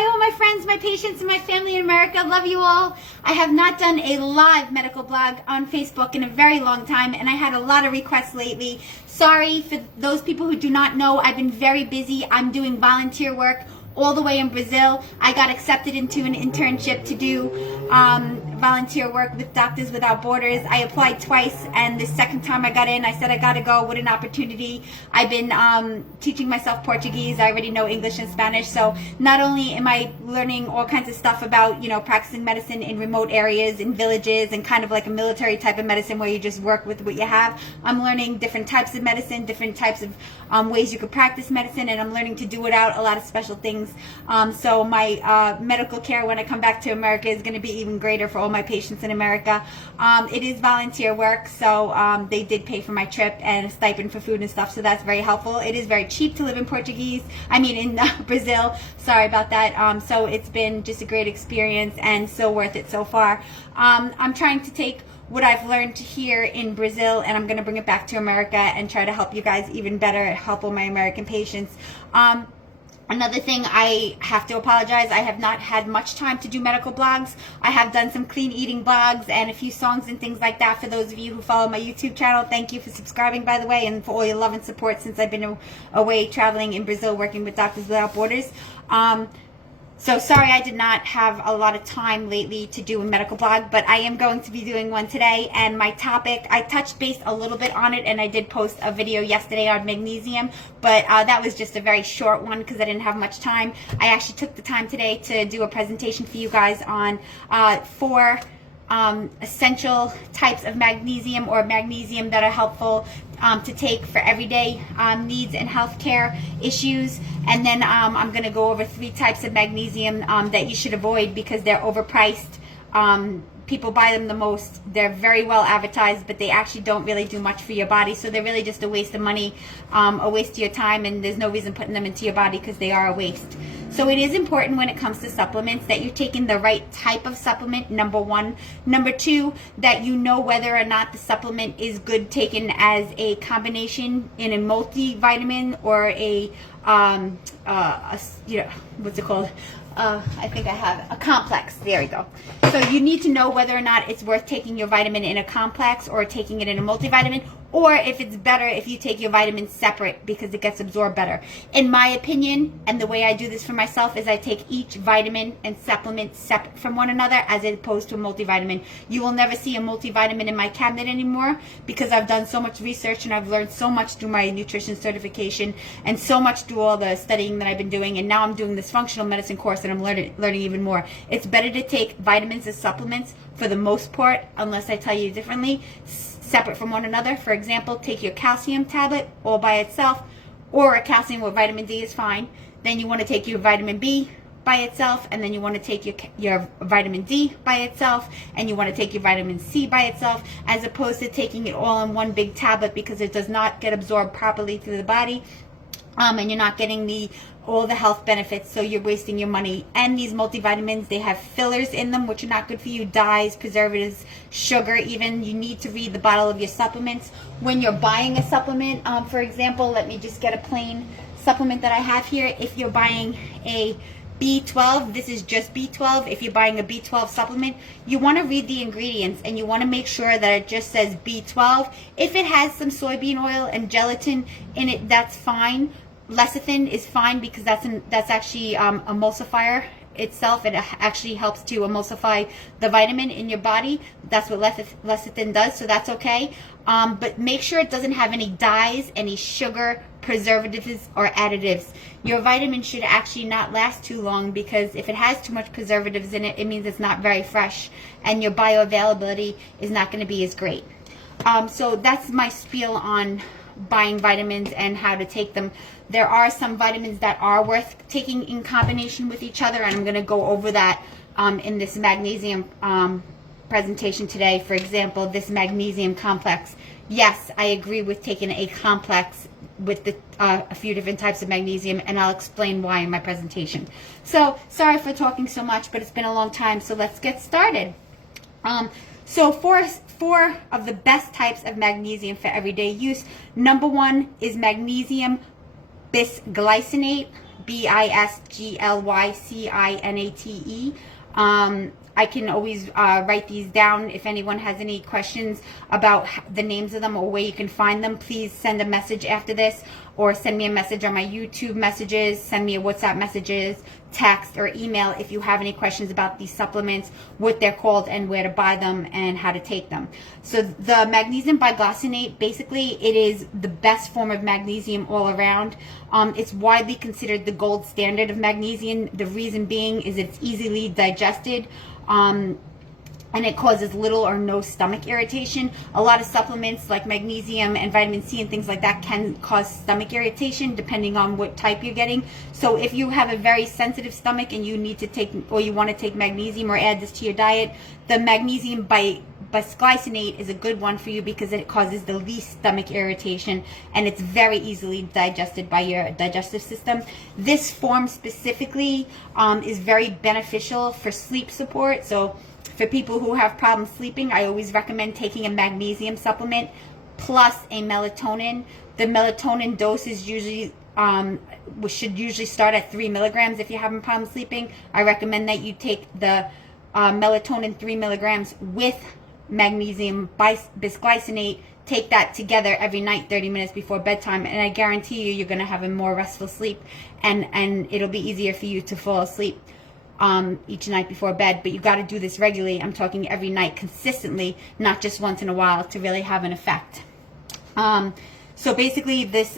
Hi, all my friends, my patients, and my family in America. Love you all. I have not done a live medical blog on Facebook in a very long time, and I had a lot of requests lately. Sorry for those people who do not know. I've been very busy. I'm doing volunteer work all the way in Brazil. I got accepted into an internship to do volunteer work with Doctors Without Borders. I applied twice, and the second time I got in, I said I got to go. What an opportunity. I've been teaching myself Portuguese. I already know English and Spanish, so not only am I learning all kinds of stuff about, you know, practicing medicine in remote areas, in villages, and kind of like a military type of medicine where you just work with what you have, I'm learning different types of medicine, different types of ways you could practice medicine, and I'm learning to do without a lot of special things. So my medical care when I come back to America is going to be even greater for all my patients in America. It is volunteer work, so they did pay for my trip and a stipend for food and stuff, so that's very helpful. It is very cheap to live in Brazil. Sorry about that. So it's been just a great experience and so worth it so far. I'm trying to take what I've learned here in Brazil, and I'm going to bring it back to America and try to help you guys even better, help all my American patients. Another thing, I have to apologize. I have not had much time to do medical blogs. I have done some clean eating blogs and a few songs and things like that. For those of you who follow my YouTube channel, thank you for subscribing, by the way, and for all your love and support since I've been away traveling in Brazil working with Doctors Without Borders. So sorry I did not have a lot of time lately to do a medical blog, but I am going to be doing one today. And my topic, I touched base a little bit on it, and I did post a video yesterday on magnesium, but that was just a very short one because I didn't have much time. I actually took the time today to do a presentation for you guys on 4 essential types of magnesium, or magnesium that are helpful to take for everyday needs and healthcare issues. And then I'm going to go over 3 types of magnesium that you should avoid because they're overpriced. People buy them the most. They're very well advertised, but they actually don't really do much for your body. So they're really just a waste of money, a waste of your time, and there's no reason putting them into your body because they are a waste. So it is important when it comes to supplements that you're taking the right type of supplement, number 1. Number 2, that you know whether or not the supplement is good taken as a combination in a multivitamin or a you know, what's it called? I think I have a complex. There we go. So you need to know whether or not it's worth taking your vitamin in a complex or taking it in a multivitamin, or if it's better if you take your vitamins separate because it gets absorbed better. In my opinion, and the way I do this for myself, is I take each vitamin and supplement separate from one another as opposed to a multivitamin. You will never see a multivitamin in my cabinet anymore because I've done so much research and I've learned so much through my nutrition certification and so much through all the studying that I've been doing, and now I'm doing this functional medicine course and I'm learning even more. It's better to take vitamins as supplements for the most part, unless I tell you differently, separate from one another. For example, take your calcium tablet all by itself, or a calcium with vitamin D is fine. Then you want to take your vitamin B by itself, and then you want to take your vitamin D by itself, and you want to take your vitamin C by itself, as opposed to taking it all in one big tablet because it does not get absorbed properly through the body. And you're not getting all the health benefits, so you're wasting your money. And these multivitamins, they have fillers in them, which are not good for you, dyes, preservatives, sugar even. You need to read the bottle of your supplements. When you're buying a supplement, for example, let me just get a plain supplement that I have here. If you're buying a B12, this is just B12. If you're buying a B12 supplement, you want to read the ingredients and you want to make sure that it just says B12. If it has some soybean oil and gelatin in it, that's fine. Lecithin is fine because that's actually emulsifier itself. It actually helps to emulsify the vitamin in your body. That's what lecithin does, so that's okay. But make sure it doesn't have any dyes, any sugar, preservatives, or additives. Your vitamin should actually not last too long because if it has too much preservatives in it, it means it's not very fresh and your bioavailability is not going to be as great. So that's my spiel on buying vitamins and how to take them. There are some vitamins that are worth taking in combination with each other, and I'm going to go over that in this magnesium presentation today. For example, this magnesium complex. Yes, I agree with taking a complex with a few different types of magnesium, and I'll explain why in my presentation. So sorry for talking so much, but it's been a long time, so let's get started. So four of the best types of magnesium for everyday use. Number 1 is magnesium bisglycinate. Bisglycinate. I can always write these down. If anyone has any questions about the names of them or where you can find them, please send a message after this, or send me a message on my YouTube messages, send me a WhatsApp messages, text, or email if you have any questions about these supplements, what they're called, and where to buy them, and how to take them. So the magnesium bisglycinate, basically it is the best form of magnesium all around. It's widely considered the gold standard of magnesium. The reason being is it's easily digested, and it causes little or no stomach irritation. A lot of supplements like magnesium and vitamin C and things like that can cause stomach irritation depending on what type you're getting. So if you have a very sensitive stomach and you need to take, or you want to take magnesium or add this to your diet, the magnesium bisglycinate is a good one for you because it causes the least stomach irritation, and it's very easily digested by your digestive system. This form specifically is very beneficial for sleep support. So for people who have problems sleeping, I always recommend taking a magnesium supplement plus a melatonin. The melatonin dose is usually should usually start at 3 milligrams if you're having problems sleeping. I recommend that you take the melatonin 3 milligrams with magnesium bisglycinate. Take that together every night, 30 minutes before bedtime, and I guarantee you, you're going to have a more restful sleep, and it'll be easier for you to fall asleep each night before bed. But you got to do this regularly. I'm talking every night, consistently, not just once in a while, to really have an effect. So basically, this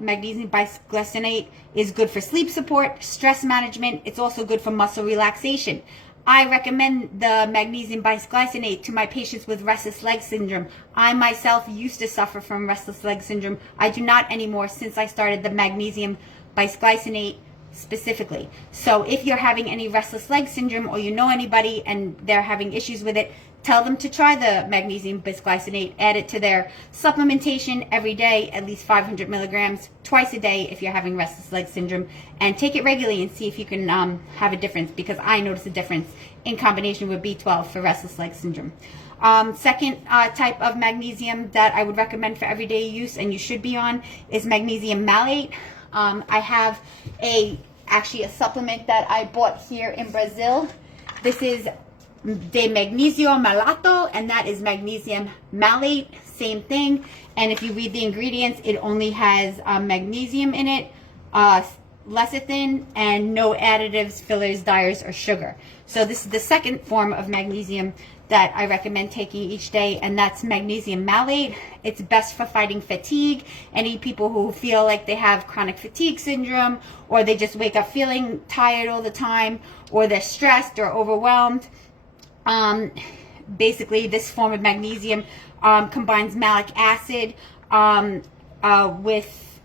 magnesium bisglycinate is good for sleep support, stress management. It's also good for muscle relaxation. I recommend the magnesium bisglycinate to my patients with restless leg syndrome. I myself used to suffer from restless leg syndrome. I do not anymore since I started the magnesium bisglycinate specifically. So if you're having any restless leg syndrome, or you know anybody and they're having issues with it, tell them to try the magnesium bisglycinate. Add it to their supplementation every day, at least 500 milligrams twice a day if you're having restless leg syndrome, and take it regularly and see if you can have a difference, because I notice a difference in combination with B12 for restless leg syndrome. Second type of magnesium that I would recommend for everyday use, and you should be on, is magnesium malate. I have actually a supplement that I bought here in Brazil. This is de Magnesium malato, and that is magnesium malate, same thing. And if you read the ingredients, it only has magnesium in it, lecithin, and no additives, fillers, dyers, or sugar. So this is the second form of magnesium that I recommend taking each day, and that's magnesium malate. It's best for fighting fatigue. Any people who feel like they have chronic fatigue syndrome, or they just wake up feeling tired all the time, or they're stressed or overwhelmed. Basically, this form of magnesium combines malic acid with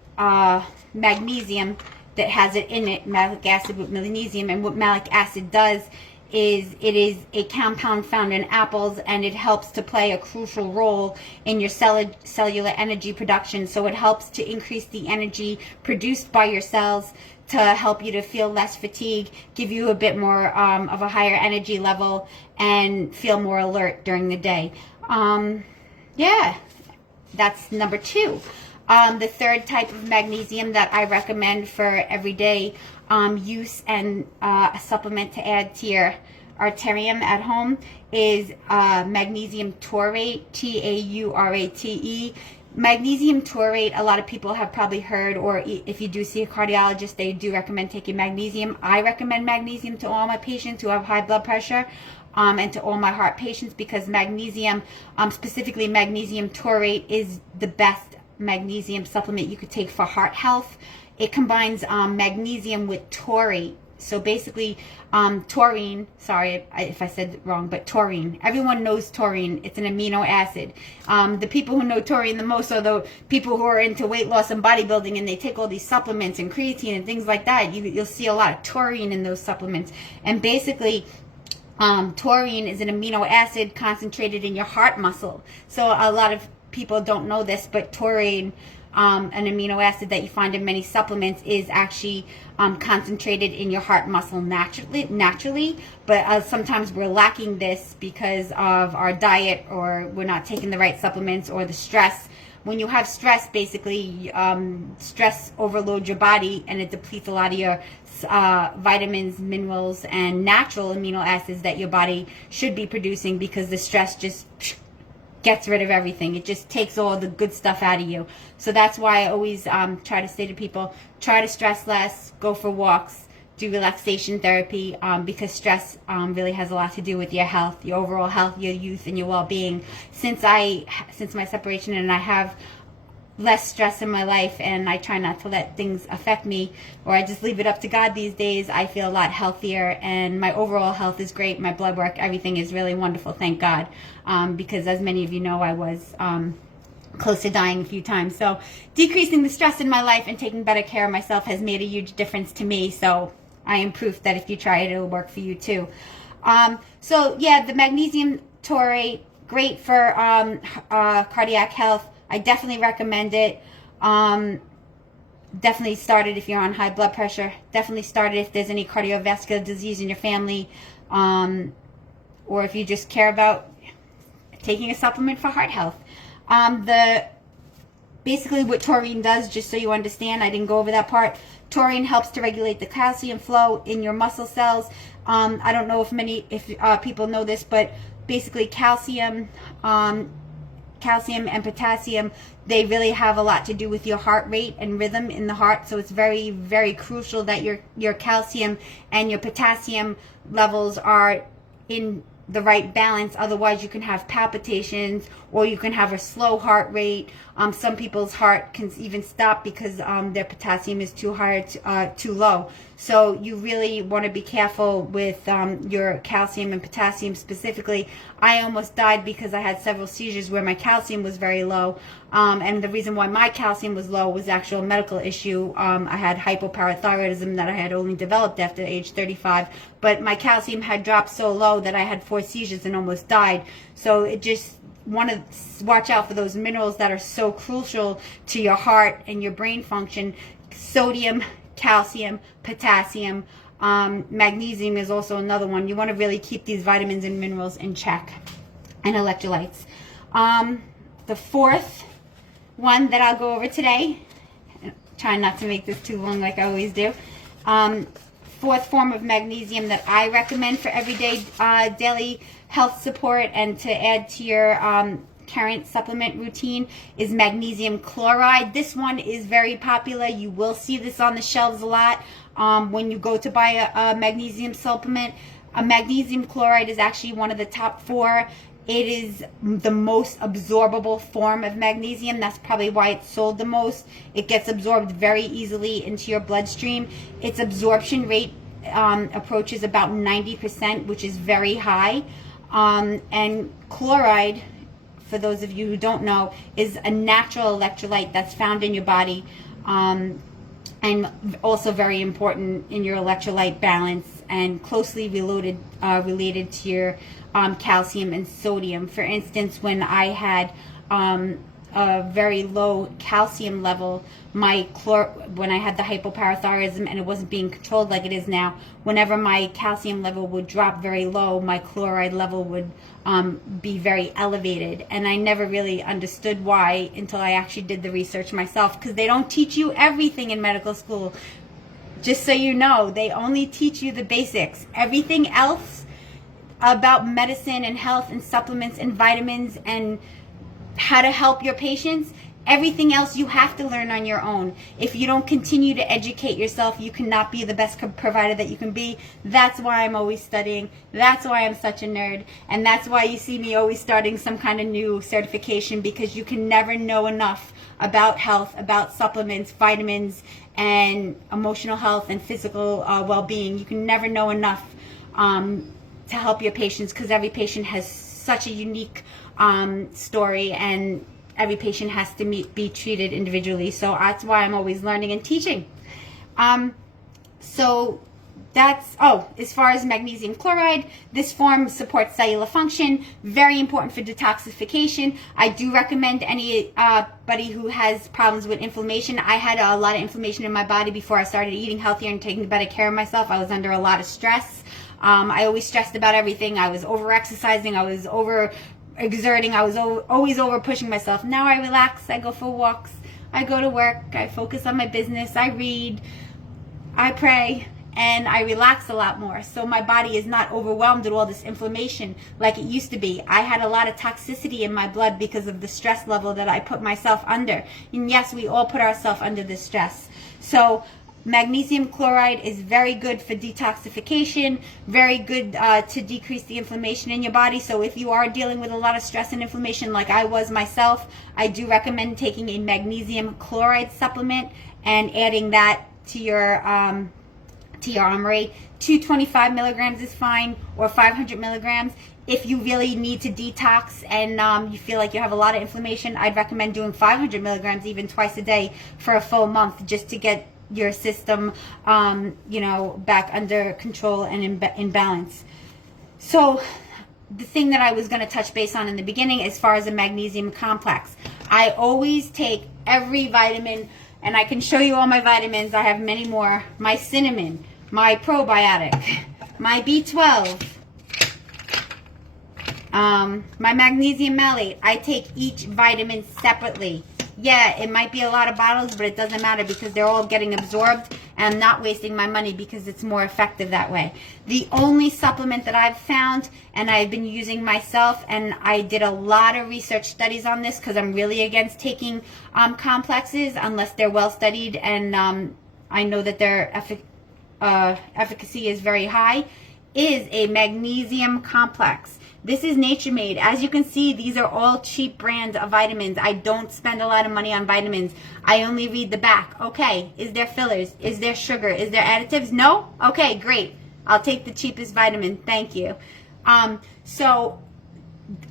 magnesium that has it in it, malic acid with magnesium. And what malic acid does is it is a compound found in apples, and it helps to play a crucial role in your cellular energy production. So it helps to increase the energy produced by your cells to help you to feel less fatigue, give you a bit more of a higher energy level, and feel more alert during the day. Yeah, that's number 2. The third type of magnesium that I recommend for everyday use and a supplement to add to your arterium at home is magnesium taurate, Taurate. Magnesium taurate, a lot of people have probably heard, or if you do see a cardiologist, they do recommend taking magnesium. I recommend magnesium to all my patients who have high blood pressure, and to all my heart patients, because magnesium, specifically magnesium taurate, is the best magnesium supplement you could take for heart health. It combines magnesium with taurate. So basically, taurine, sorry if I said it wrong, but taurine. Everyone knows taurine. It's an amino acid. The people who know taurine the most are the people who are into weight loss and bodybuilding, and they take all these supplements and creatine and things like that. You'll see a lot of taurine in those supplements. And basically, taurine is an amino acid concentrated in your heart muscle. So a lot of people don't know this, but taurine, an amino acid that you find in many supplements, is actually concentrated in your heart muscle naturally. But sometimes we're lacking this because of our diet, or we're not taking the right supplements, or the stress. when you have stress, basically, stress overloads your body and it depletes a lot of your vitamins, minerals, and natural amino acids that your body should be producing, because the stress just gets rid of everything. It just takes all the good stuff out of you. So that's why I always try to say to people, try to stress less, go for walks, do relaxation therapy, because stress really has a lot to do with your health, your overall health, your youth, and your well-being. Since my separation, and I have less stress in my life, and I try not to let things affect me, or I just leave it up to God these days, I feel a lot healthier, and my overall health is great. My blood work, everything is really wonderful, thank God, because as many of you know, I was close to dying a few times. So decreasing the stress in my life and taking better care of myself has made a huge difference to me. So I am proof that if you try it, it'll work for you too. So yeah, the magnesium taurate, great for cardiac health. I definitely recommend it. Definitely start it if you're on high blood pressure. Definitely start it if there's any cardiovascular disease in your family, or if you just care about taking a supplement for heart health. Basically what taurine does, just so you understand, I didn't go over that part. Taurine helps to regulate the calcium flow in your muscle cells. I don't know if people know this, but basically calcium and potassium, they really have a lot to do with your heart rate and rhythm in the heart. So it's very, very crucial that your calcium and your potassium levels are in the right balance. Otherwise you can have palpitations, or you can have a slow heart rate. Some people's heart can even stop because their potassium is too high, too low. So you really want to be careful with your calcium and potassium specifically. I almost died because I had several seizures where my calcium was very low, and the reason why my calcium was low was actual medical issue. I had hypoparathyroidism that I had only developed after age 35, but my calcium had dropped so low that I had 4 seizures and almost died. So it just want to watch out for those minerals that are so crucial to your heart and your brain function. Sodium, calcium, potassium, magnesium is also another one. You want to really keep these vitamins and minerals in check, and electrolytes. The fourth one that I'll go over today, trying not to make this too long like I always do. Fourth form of magnesium that I recommend for everyday daily health support and to add to your current supplement routine is magnesium chloride. This one is very popular. You will see this on the shelves a lot when you go to buy a magnesium supplement. A magnesium chloride is actually one of the top 4. It is the most absorbable form of magnesium. That's probably why it's sold the most. It gets absorbed very easily into your bloodstream. Its absorption rate approaches about 90%, which is very high. And chloride, for those of you who don't know, is a natural electrolyte that's found in your body, and also very important in your electrolyte balance, and closely related to your calcium and sodium. For instance, when I had a very low calcium level, when I had the hypoparathyroidism and it wasn't being controlled like it is now, whenever my calcium level would drop very low, my chloride level would be very elevated. And I never really understood why until I actually did the research myself, because they don't teach you everything in medical school. Just so you know, they only teach you the basics. Everything else about medicine and health and supplements and vitamins and how to help your patients, everything else you have to learn on your own. If you don't continue to educate yourself, you cannot be the best provider that you can be. That's why I'm always studying. That's why I'm such a nerd. And that's why you see me always starting some kind of new certification, because you can never know enough about health, about supplements, vitamins, and emotional health and physical well-being. You can never know enough to help your patients, because every patient has such a unique story, and every patient has to be treated individually. So that's why I'm always learning and teaching. So that's, as far as magnesium chloride, this form supports cellular function, very important for detoxification. I do recommend anybody who has problems with inflammation. I had a lot of inflammation in my body before I started eating healthier and taking better care of myself. I was under a lot of stress. I always stressed about everything. I was over exercising. I was over exerting. I was always over pushing myself. Now I relax. I go for walks. I go to work. I focus on my business. I read. I pray. And I relax a lot more. So my body is not overwhelmed with all this inflammation like it used to be. I had a lot of toxicity in my blood because of the stress level that I put myself under. And yes, we all put ourselves under this stress. So magnesium chloride is very good for detoxification, very good to decrease the inflammation in your body. So if you are dealing with a lot of stress and inflammation like I was myself, I do recommend taking a magnesium chloride supplement and adding that to your armory. 225 milligrams is fine, or 500 milligrams. If you really need to detox and you feel like you have a lot of inflammation, I'd recommend doing 500 milligrams even twice a day for a full month, just to get your system, back under control and in balance. So the thing that I was going to touch base on in the beginning, as far as the magnesium complex, I always take every vitamin, and I can show you all my vitamins. I have many more. My cinnamon, my probiotic, my B12, my magnesium malate. I take each vitamin separately. Yeah, it might be a lot of bottles, but it doesn't matter because they're all getting absorbed, and I'm not wasting my money because it's more effective that way. The only supplement that I've found, and I've been using myself, and I did a lot of research studies on this because I'm really against taking complexes unless they're well studied, and I know that their efficacy is very high, is a magnesium complex. This is nature made. As you can see, these are all cheap brands of vitamins. I don't spend a lot of money on vitamins. I only read the back. Okay, is there fillers? Is there sugar? Is there additives? No? Okay, great. I'll take the cheapest vitamin. Thank you. So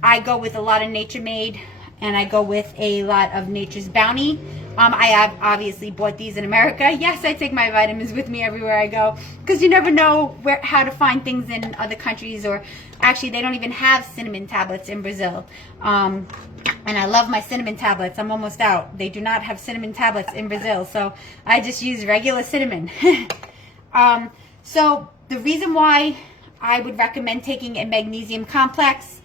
I go with a lot of nature made, and I go with a lot of Nature's Bounty. I have obviously bought these in America. Yes, I take my vitamins with me everywhere I go, because you never know how to find things in other countries, or actually they don't even have cinnamon tablets in Brazil. And I love my cinnamon tablets. I'm almost out. They do not have cinnamon tablets in Brazil, so I just use regular cinnamon. So the reason why I would recommend taking a magnesium complex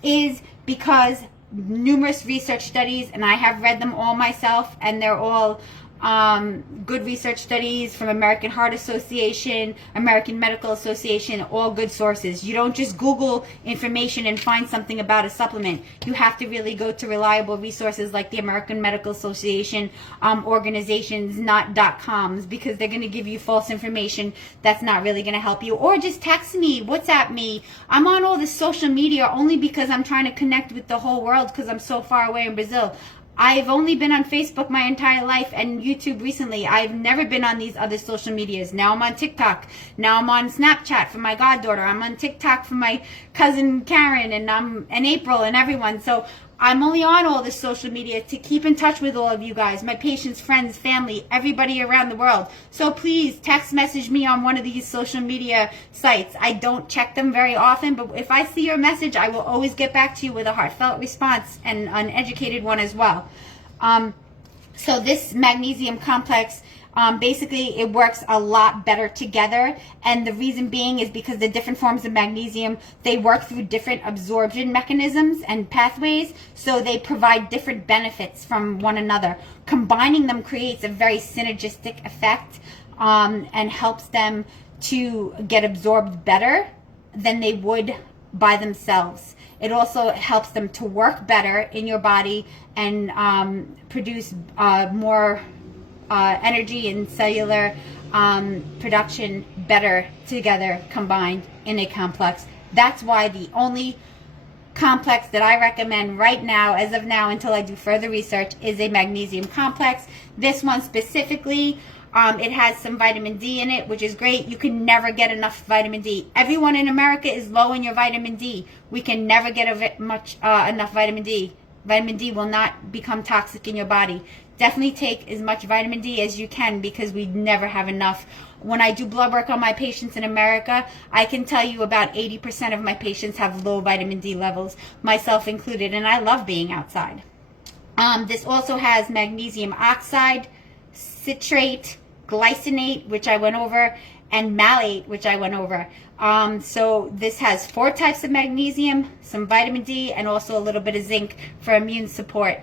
is because numerous research studies, and I have read them all myself, and they're all good research studies from American Heart Association, American Medical Association, all good sources. You don't just Google information and find something about a supplement. You have to really go to reliable resources like the American Medical Association organizations, not .coms, because they're going to give you false information that's not really going to help you. Or just text me, WhatsApp me. I'm on all this social media only because I'm trying to connect with the whole world, because I'm so far away in Brazil. I've only been on Facebook my entire life, and YouTube recently. I've never been on these other social medias. Now I'm on TikTok. Now I'm on Snapchat for my goddaughter. I'm on TikTok for my cousin Karen, and April, and everyone. So I'm only on all this social media to keep in touch with all of you guys, my patients, friends, family, everybody around the world. So please text message me on one of these social media sites. I don't check them very often, but if I see your message, I will always get back to you with a heartfelt response, and an educated one as well. So this magnesium complex, basically it works a lot better together, and the reason being is because the different forms of magnesium, they work through different absorption mechanisms and pathways, so they provide different benefits from one another. Combining them creates a very synergistic effect, and helps them to get absorbed better than they would by themselves. It also helps them to work better in your body and produce more energy and cellular production better together, combined in a complex. That's why the only complex that I recommend right now, as of now, until I do further research, is a magnesium complex. This one specifically, it has some vitamin D in it, which is great. You can never get enough vitamin D. Everyone in America is low in your vitamin D. We can never get enough vitamin D. Vitamin D will not become toxic in your body. Definitely take as much vitamin D as you can, because we never have enough. When I do blood work on my patients in America, I can tell you about 80% of my patients have low vitamin D levels, myself included, and I love being outside. This also has magnesium oxide, citrate, glycinate, which I went over, and malate, which I went over. So this has 4 types of magnesium, some vitamin D, and also a little bit of zinc for immune support.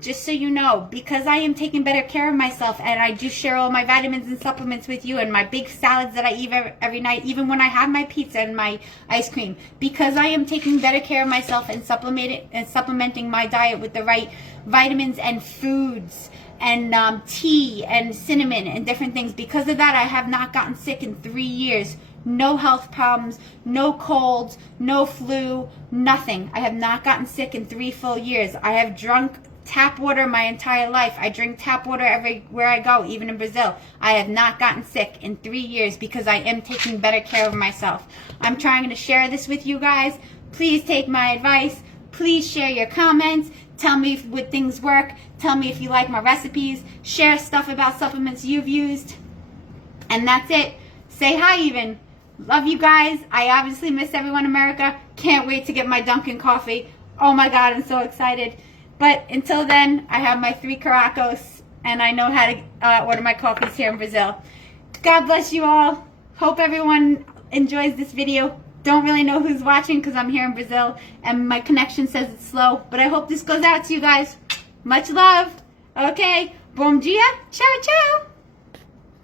Just so you know, because I am taking better care of myself, and I do share all my vitamins and supplements with you, and my big salads that I eat every night, even when I have my pizza and my ice cream, because I am taking better care of myself and supplementing my diet with the right vitamins and foods and tea and cinnamon and different things. Because of that, I have not gotten sick in 3 years. No health problems, no colds, no flu, nothing. I have not gotten sick in 3 full years. I have drunk tap water my entire life. I drink tap water everywhere I go, even in Brazil. I have not gotten sick in 3 years because I am taking better care of myself. I'm trying to share this with you guys. Please take my advice. Please share your comments. Tell me if would things work. Tell me if you like my recipes. Share stuff about supplements you've used. And that's it. Say hi even. Love you guys. I obviously miss everyone in America. Can't wait to get my Dunkin' coffee. Oh my God, I'm so excited. But until then, I have my 3 Caracos, and I know how to order my coffees here in Brazil. God bless you all. Hope everyone enjoys this video. Don't really know who's watching because I'm here in Brazil, and my connection says it's slow. But I hope this goes out to you guys. Much love. Okay. Bom dia. Ciao, ciao.